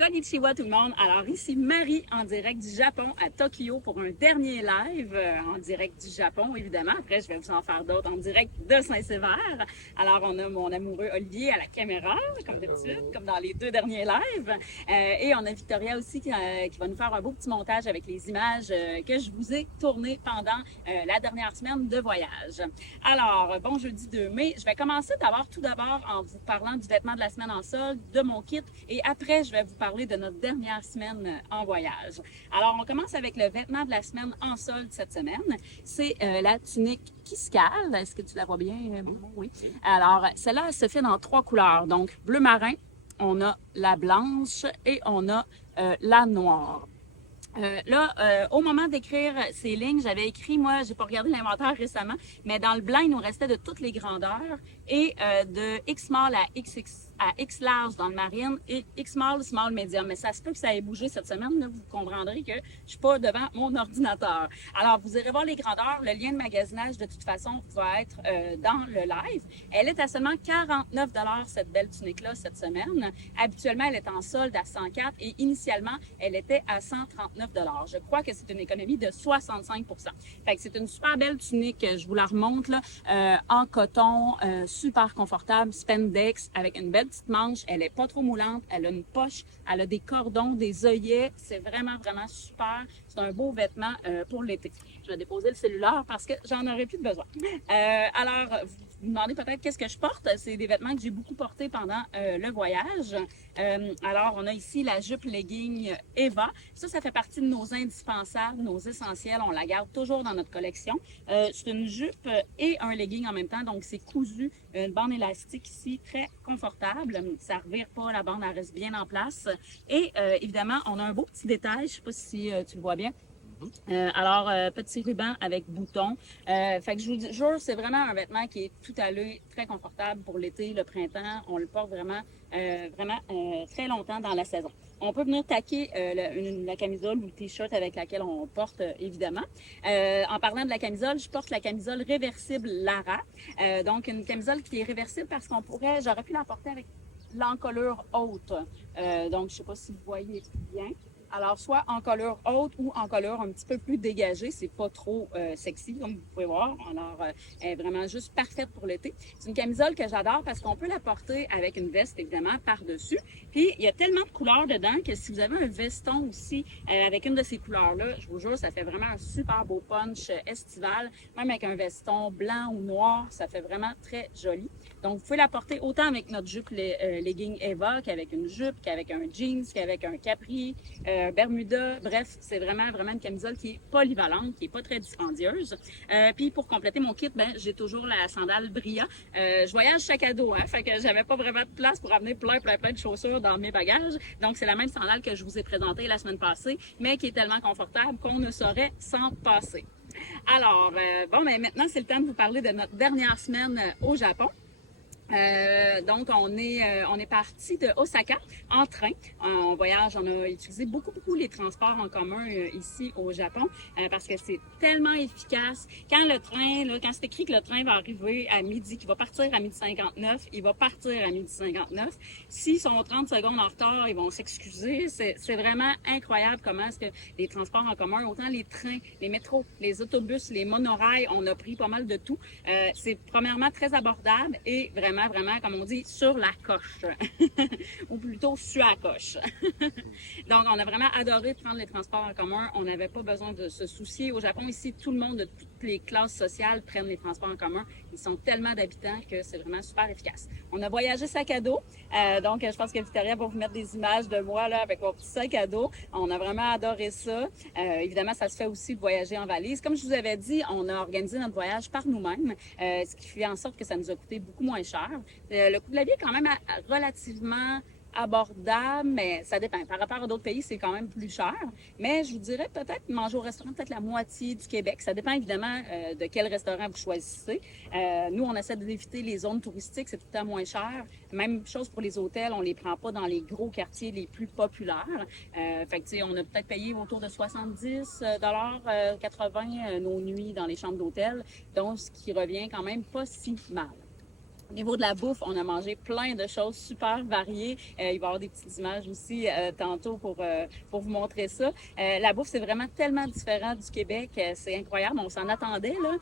Konnichiwa tout le monde. Alors ici Marie en direct du Japon à Tokyo pour un dernier live en direct du Japon évidemment. Après je vais vous en faire d'autres en direct de Saint-Sévère. Alors on a mon amoureux Olivier à la caméra comme d'habitude, comme dans les deux derniers lives. Et on a Victoria aussi qui va nous faire un beau petit montage avec les images que je vous ai tournées pendant la dernière semaine de voyage. Alors bon jeudi 2 mai, je vais commencer tout d'abord en vous parlant du vêtement de la semaine en solde, de mon kit et après je vais vous parler de notre dernière semaine en voyage. Alors, on commence avec le vêtement de la semaine en solde cette semaine. C'est la tunique Kiskal. Est-ce que tu la vois bien, Maman? Oui. Alors, celle-là, elle se fait dans 3 couleurs. Donc, bleu marin, on a la blanche et on a la noire. Au moment d'écrire ces lignes, j'avais écrit, moi, j'ai pas regardé l'inventaire récemment, mais dans le blanc, il nous restait de toutes les grandeurs et de X-small à X large dans le marine et X-small, small, medium. Mais ça se peut que ça ait bougé cette semaine, là, vous comprendrez que je suis pas devant mon ordinateur. Alors, vous irez voir les grandeurs. Le lien de magasinage, de toute façon, va être dans le live. Elle est à seulement 49 $, cette belle tunique-là, cette semaine. Habituellement, elle est en solde à 104 et initialement, elle était à 139 $. Je crois que c'est une économie de 65 %. Fait que c'est une super belle tunique, je vous la remonte, là, en coton, super confortable, spandex, avec une belle petite manche. Elle est pas trop moulante, elle a une poche, elle a des cordons, des œillets. C'est vraiment, vraiment super. C'est un beau vêtement pour l'été. Je vais déposer le cellulaire parce que j'en aurai plus de besoin. Alors, vous vous demandez peut-être qu'est-ce que je porte. C'est des vêtements que j'ai beaucoup portés pendant le voyage. Alors, on a ici la jupe legging Eva. Ça fait partie de nos indispensables, nos essentiels. On la garde toujours dans notre collection. C'est une jupe et un legging en même temps, donc c'est cousu, une bande élastique ici, très confortable. Ça ne revire pas, la bande elle reste bien en place. Et évidemment, on a un beau petit détail, je ne sais pas si tu le vois bien. Petit ruban avec boutons. Fait que je vous jure, c'est vraiment un vêtement qui est tout à l'œil, très confortable pour l'été, le printemps. On le porte vraiment, très longtemps dans la saison. On peut venir taquer la camisole ou le t-shirt avec laquelle on porte, évidemment. En parlant de la camisole, je porte la camisole réversible Lara. Donc, une camisole qui est réversible parce j'aurais pu la porter avec l'encolure haute. Donc, je ne sais pas si vous voyez bien. Alors, soit en colure haute ou en colure un petit peu plus dégagée. C'est pas trop sexy, comme vous pouvez voir. Alors, elle est vraiment juste parfaite pour l'été. C'est une camisole que j'adore parce qu'on peut la porter avec une veste, évidemment, par-dessus. Puis, il y a tellement de couleurs dedans que si vous avez un veston aussi avec une de ces couleurs-là, je vous jure, ça fait vraiment un super beau punch estival. Même avec un veston blanc ou noir, ça fait vraiment très joli. Donc, vous pouvez la porter autant avec notre jupe legging Eva qu'avec une jupe, qu'avec un jeans, qu'avec un capri, Bermuda. Bref, c'est vraiment, vraiment une camisole qui est polyvalente, qui est pas très dispendieuse. Puis, pour compléter mon kit, j'ai toujours la sandale Bria. Je voyage sac à dos, hein, fait que j'avais pas vraiment de place pour amener plein de chaussures dans mes bagages. Donc, c'est la même sandale que je vous ai présentée la semaine passée, mais qui est tellement confortable qu'on ne saurait s'en passer. Alors, maintenant, c'est le temps de vous parler de notre dernière semaine au Japon. Donc, on est parti de Osaka en train. On voyage, on a utilisé beaucoup les transports en commun ici au Japon parce que c'est tellement efficace. Quand c'est écrit que le train va arriver à midi, qu'il va partir à 12h59, il va partir à 12h59. S'ils sont 30 secondes en retard, ils vont s'excuser. C'est vraiment incroyable comment est-ce que les transports en commun, autant les trains, les métros, les autobus, les monorails, on a pris pas mal de tout. C'est premièrement très abordable et vraiment, comme on dit, sur la coche. Ou plutôt sur la coche. Donc, on a vraiment adoré prendre les transports en commun. On n'avait pas besoin de se soucier. Au Japon, ici, tout le monde de toutes les classes sociales prennent les transports en commun. Ils sont tellement d'habitants que c'est vraiment super efficace. On a voyagé sac à dos. Donc, je pense que Victoria va vous mettre des images de moi là avec mon petit sac à dos. On a vraiment adoré ça. Évidemment, ça se fait aussi de voyager en valise. Comme je vous avais dit, on a organisé notre voyage par nous-mêmes, ce qui fait en sorte que ça nous a coûté beaucoup moins cher. Le coût de la vie est quand même relativement abordable, mais ça dépend. Par rapport à d'autres pays, c'est quand même plus cher. Mais je vous dirais peut-être manger au restaurant, peut-être la moitié du Québec. Ça dépend évidemment de quel restaurant vous choisissez. Nous, on essaie d'éviter les zones touristiques, c'est tout le temps moins cher. Même chose pour les hôtels, on les prend pas dans les gros quartiers les plus populaires. Fait que, tu sais, on a peut-être payé autour de 70 $, 80 nos nuits dans les chambres d'hôtel, donc ce qui revient quand même pas si mal. Au niveau de la bouffe, on a mangé plein de choses super variées. Il va y avoir des petites images aussi tantôt pour vous montrer ça. La bouffe, c'est vraiment tellement différent du Québec. C'est incroyable. On s'en attendait, là.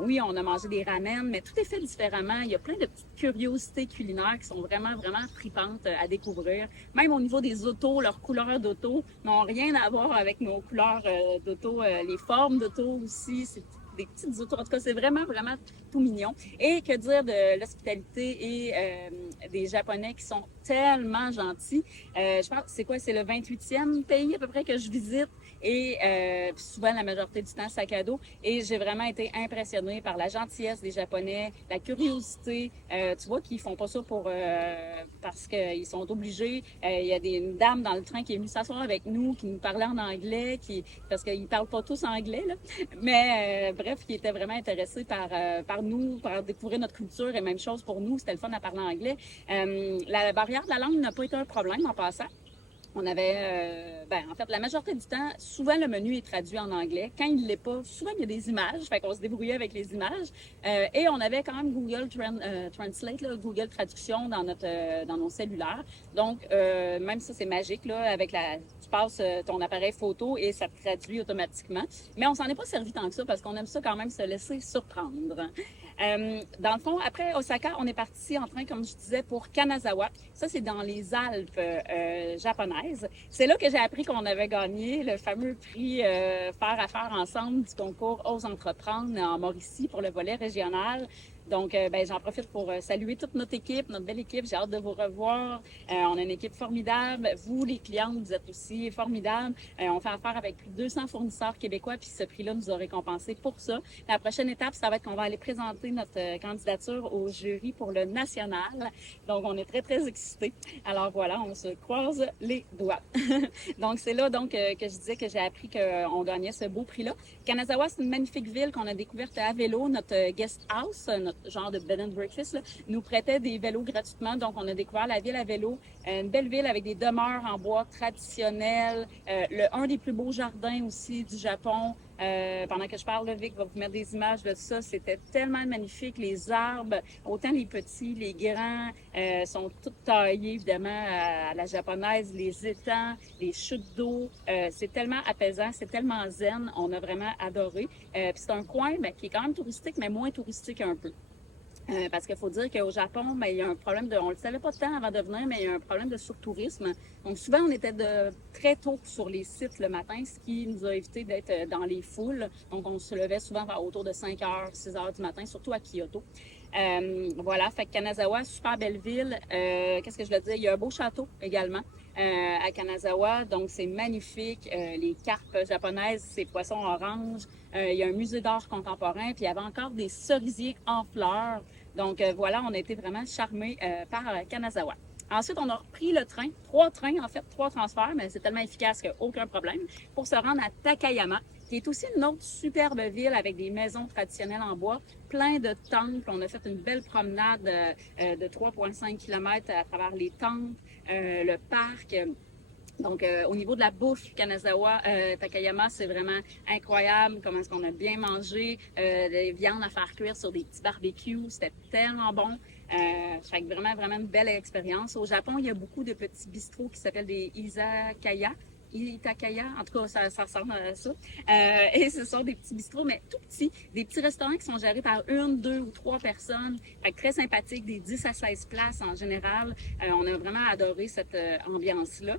Oui, on a mangé des ramen, mais tout est fait différemment. Il y a plein de petites curiosités culinaires qui sont vraiment, vraiment tripantes à découvrir. Même au niveau des autos, leurs couleurs d'auto n'ont rien à voir avec nos couleurs d'auto. Les formes d'auto aussi, c'est des petites autos. En tout cas, c'est vraiment, vraiment tout mignon. Et que dire de l'hospitalité et des Japonais qui sont tellement gentils. Je pense, c'est quoi, c'est le 28e pays à peu près que je visite et souvent la majorité du temps sac à dos. Et j'ai vraiment été impressionnée par la gentillesse des Japonais, la curiosité. Tu vois qu'ils font pas ça parce qu'ils sont obligés. Il y a une dame dans le train qui est venue s'asseoir avec nous, qui nous parlait en anglais, parce qu'ils parlent pas tous anglais, là. Mais bref, qui était vraiment intéressée par nous, par découvrir notre culture et même chose pour nous. C'était le fun à parler anglais. La barrière de la langue n'a pas été un problème en passant. On avait, en fait, la majorité du temps, souvent le menu est traduit en anglais. Quand il ne l'est pas, souvent il y a des images, fait qu'on se débrouillait avec les images. Et on avait quand même Google Translate, là, Google Traduction dans nos cellulaires. Donc, même ça, c'est magique, là, tu passes ton appareil photo et ça te traduit automatiquement. Mais on s'en est pas servi tant que ça parce qu'on aime ça quand même se laisser surprendre. Dans le fond, après Osaka, on est parti en train, comme je disais, pour Kanazawa. Ça, c'est dans les Alpes japonaises. C'est là que j'ai appris qu'on avait gagné le fameux prix Faire affaire ensemble du concours Ose entreprendre en Mauricie pour le volet régional. Donc, j'en profite pour saluer toute notre équipe, notre belle équipe. J'ai hâte de vous revoir. On a une équipe formidable. Vous, les clientes, vous êtes aussi formidables. On fait affaire avec plus de 200 fournisseurs québécois, puis ce prix-là nous a récompensé pour ça. La prochaine étape, ça va être qu'on va aller présenter notre candidature au jury pour le national. Donc, on est très, très excités. Alors voilà, on se croise les doigts. Donc, c'est là que je disais que j'ai appris qu'on gagnait ce beau prix-là. Kanazawa, c'est une magnifique ville qu'on a découverte à vélo. Notre guest house, notre genre de bed and breakfast, là, nous prêtait des vélos gratuitement. Donc, on a découvert la ville à vélo. Une belle ville avec des demeures en bois traditionnelles. Un des plus beaux jardins aussi du Japon. Pendant que je parle, là, Vic va vous mettre des images de ça. C'était tellement magnifique. Les arbres, autant les petits, les grands, sont tous taillés, évidemment, à la japonaise. Les étangs, les chutes d'eau. C'est tellement apaisant, c'est tellement zen. On a vraiment adoré. Puis c'est un coin qui est quand même touristique, mais moins touristique un peu. Parce qu'il faut dire qu'au Japon, il y a un problème on ne le savait pas tant avant de venir, mais il y a un problème de surtourisme. Donc souvent, on était très tôt sur les sites le matin, ce qui nous a évité d'être dans les foules. Donc on se levait souvent autour de 5 heures, 6 heures du matin, surtout à Kyoto. Voilà, fait que Kanazawa, super belle ville. Qu'est-ce que je veux dire? Il y a un beau château également à Kanazawa, donc c'est magnifique. Les carpes japonaises, ces poissons oranges. Il y a un musée d'art contemporain, puis il y avait encore des cerisiers en fleurs. Donc voilà, on a été vraiment charmés par Kanazawa. Ensuite, on a repris le train, 3 trains, en fait, 3 transferts, mais c'est tellement efficace qu'il n'y a aucun problème, pour se rendre à Takayama, qui est aussi une autre superbe ville avec des maisons traditionnelles en bois, plein de temples. On a fait une belle promenade de 3,5 km à travers les temples, le parc. Donc, au niveau de la bouffe, Takayama, c'est vraiment incroyable comment est-ce qu'on a bien mangé. Des viandes à faire cuire sur des petits barbecues, c'était tellement bon. Fait que vraiment, vraiment une belle expérience. Au Japon, il y a beaucoup de petits bistrots qui s'appellent des izakaya. Itakaya, en tout cas, ça ressemble à ça. Et ce sont des petits bistrots, mais tout petits, des petits restaurants qui sont gérés par 1, 2 ou 3 personnes. Fait que très sympathiques, des 10 à 16 places en général. On a vraiment adoré cette ambiance-là.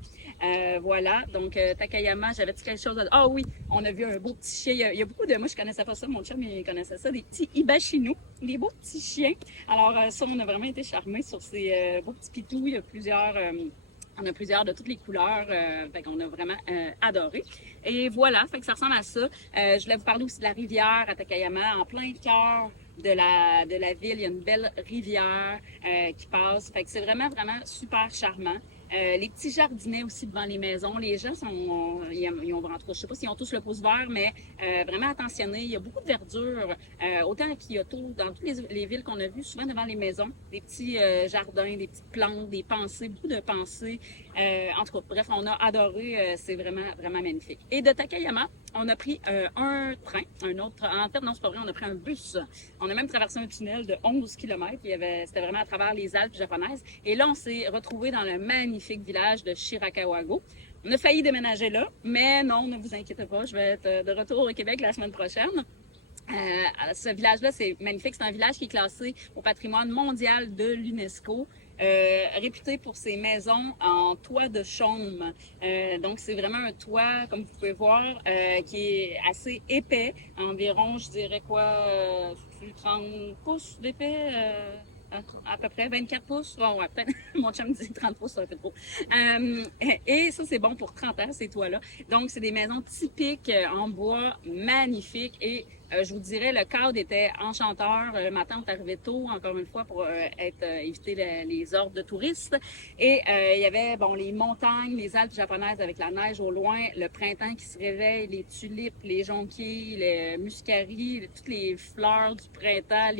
Voilà, donc Takayama, j'avais-tu quelque chose à dire? Ah oui, on a vu un beau petit chien. Il y a beaucoup de... Moi, je connaissais pas ça, mon chum, il connaissait ça, des petits Ibashinu, des beaux petits chiens. Alors ça, on a vraiment été charmés sur ces beaux petits pitous. Il y a plusieurs... On a plusieurs de toutes les couleurs, fait qu'on a vraiment adoré. Et voilà, fait que ça ressemble à ça. Je voulais vous parler aussi de la rivière à Takayama, en plein cœur de la ville. Il y a une belle rivière qui passe. Fait que c'est vraiment, vraiment super charmant. Les petits jardinets aussi devant les maisons. Les gens ils ont, en tout cas, je sais pas s'ils ont tous le pouce vert, mais vraiment attentionnés. Il y a beaucoup de verdure, autant à Kyoto, dans toutes les villes qu'on a vues, souvent devant les maisons, des petits jardins, des petites plantes, des pensées, beaucoup de pensées. En tout cas, bref, on a adoré. C'est vraiment, vraiment magnifique. Et de Takayama, on a pris un train, un autre. En fait, non, c'est pas vrai, on a pris un bus. On a même traversé un tunnel de 11 km. C'était vraiment à travers les Alpes japonaises. Et là, on s'est retrouvé dans le magnifique village de Shirakawago. On a failli déménager là, mais non, ne vous inquiétez pas, je vais être de retour au Québec la semaine prochaine. Ce village-là, c'est magnifique. C'est un village qui est classé au patrimoine mondial de l'UNESCO, réputé pour ses maisons en toit de chaume. Donc, c'est vraiment un toit, comme vous pouvez voir, qui est assez épais, environ, je dirais quoi, 30 pouces d'épais. À peu près 24 pouces. Bon, ouais, peut-être, mon chum dit 30 pouces, ça fait trop. Et ça, c'est bon pour 30 ans, ces toits-là. Donc, c'est des maisons typiques en bois, magnifiques. Et je vous dirais, le cadre était enchanteur. Le matin, on est arrivé tôt, encore une fois, pour éviter les ordres de touristes. Et il y avait, bon, les montagnes, les Alpes japonaises avec la neige au loin, le printemps qui se réveille, les tulipes, les jonquilles, les muscaries, toutes les fleurs du printemps,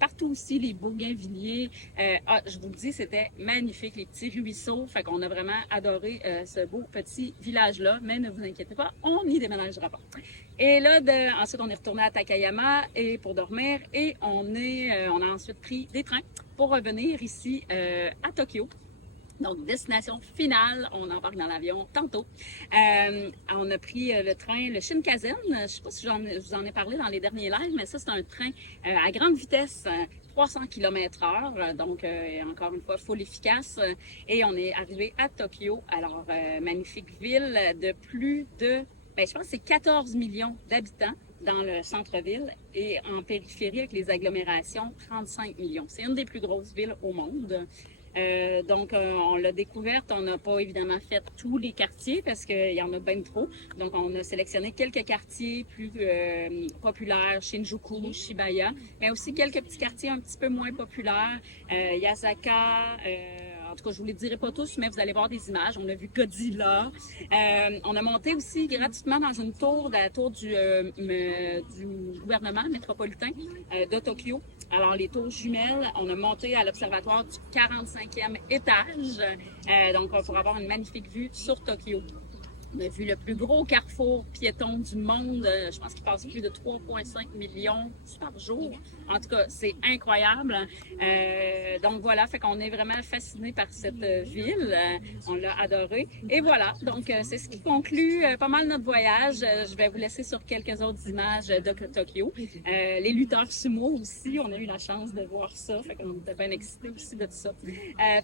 partout aussi, les bougainvilliers. Je vous le dis, c'était magnifique, les petits ruisseaux. Fait qu'on a vraiment adoré ce beau petit village-là. Mais ne vous inquiétez pas, on n'y déménagera pas. Et là, ensuite, on est retourné à Takayama pour dormir et on a ensuite pris des trains pour revenir ici à Tokyo. Donc, destination finale, on embarque dans l'avion tantôt. On a pris le train, le Shinkansen. Je ne sais pas si je vous en ai parlé dans les derniers lives, mais ça, c'est un train à grande vitesse, 300 km/h. Donc, encore une fois, full efficace. Et on est arrivé à Tokyo. Alors, magnifique ville de plus de, je pense que c'est 14 millions d'habitants dans le centre-ville et en périphérie avec les agglomérations, 35 millions. C'est une des plus grosses villes au monde. Donc, on l'a découverte. On n'a pas évidemment fait tous les quartiers parce qu'il y en a bien trop. Donc, on a sélectionné quelques quartiers plus populaires, Shinjuku, Shibuya, mais aussi quelques petits quartiers un petit peu moins populaires, Yasaka. En tout cas, je vous les dirai pas tous, mais vous allez voir des images. On a vu Godzilla. On a monté aussi gratuitement dans une tour, la tour du gouvernement métropolitain de Tokyo. Alors, les tours jumelles, on a monté à l'observatoire du 45e étage. Donc, pour avoir une magnifique vue sur Tokyo. On a vu le plus gros carrefour piéton du monde. Je pense qu'il passe plus de 3,5 millions par jour. En tout cas, c'est incroyable. Donc voilà, fait qu'on est vraiment fasciné par cette ville. On l'a adoré. Et voilà, donc c'est ce qui conclut pas mal notre voyage. Je vais vous laisser sur quelques autres images de Tokyo. Les lutteurs sumo aussi, on a eu la chance de voir ça. Fait qu'on était bien excités aussi de tout ça.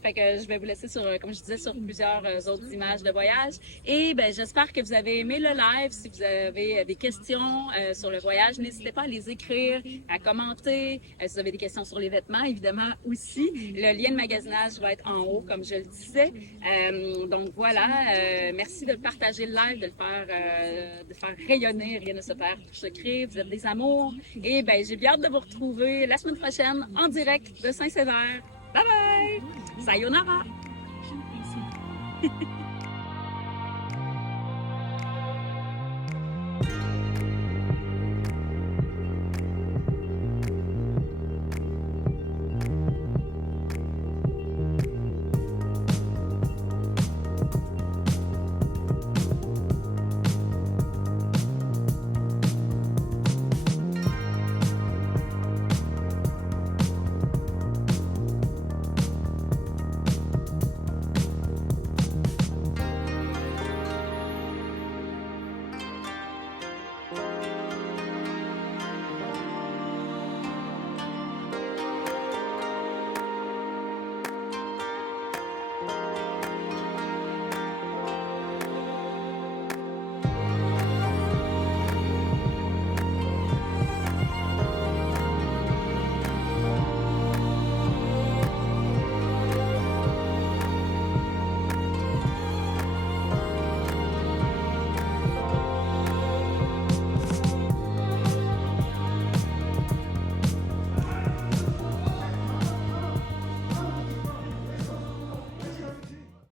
Fait que je vais vous laisser sur, comme je disais, sur plusieurs autres images de voyage. Et j'espère que vous avez aimé le live. Si vous avez des questions sur le voyage, n'hésitez pas à les écrire, à commenter. Si vous avez des questions sur les vêtements, évidemment aussi. Le lien de magasinage va être en haut, comme je le disais. Donc voilà, merci de partager le live, de faire rayonner. Rien ne se perd, tout se crée. Vous êtes des amours. Et j'ai bien hâte de vous retrouver la semaine prochaine en direct de Saint-Sévère. Bye bye! Sayonara!